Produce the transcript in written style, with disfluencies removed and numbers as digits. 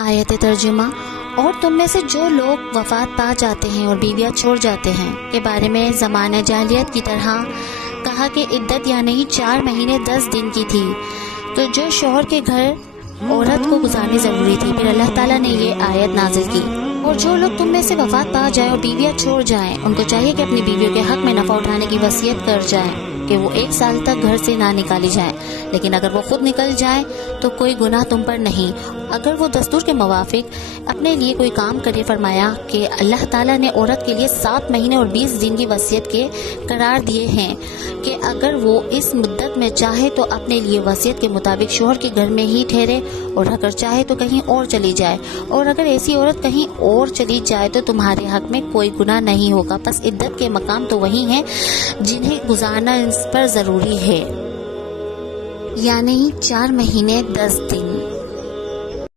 آیت ترجمہ: اور تم میں سے جو لوگ وفات پا جاتے ہیں اور بیویاں چھوڑ جاتے ہیں کے بارے میں زمانہ جاہلیت کی طرح کہا کہ عدت یعنی 4 مہینے 10 دن کی تھی، تو جو شوہر کے گھر عورت کو گزارنی ضروری تھی۔ پھر اللہ تعالیٰ نے یہ آیت نازل کی: اور جو لوگ تم میں سے وفات پا جائیں اور بیویاں چھوڑ جائیں، ان کو چاہیے کہ اپنی بیویوں کے حق میں نفع اٹھانے کی وصیت کر جائیں کہ وہ 1 سال تک گھر سے نہ نکالی جائیں، لیکن اگر وہ خود نکل جائیں تو کوئی گناہ تم پر نہیں، اگر وہ دستور کے موافق اپنے لیے کوئی کام کرے۔ فرمایا کہ اللہ تعالیٰ نے عورت کے لیے 7 مہینے اور 20 دن کی وصیت کے قرار دیے ہیں کہ اگر وہ اس مدت میں چاہے تو اپنے لیے وصیت کے مطابق شوہر کے گھر میں ہی ٹھہرے، اور اگر چاہے تو کہیں اور چلی جائے، اور اگر ایسی عورت کہیں اور چلی جائے تو تمہارے حق میں کوئی گناہ نہیں ہوگا، بس عدت کے مقام تو وہی ہیں جنہیں گزارنا اس پر ضروری ہے، یعنی 4 مہینے 10 دن۔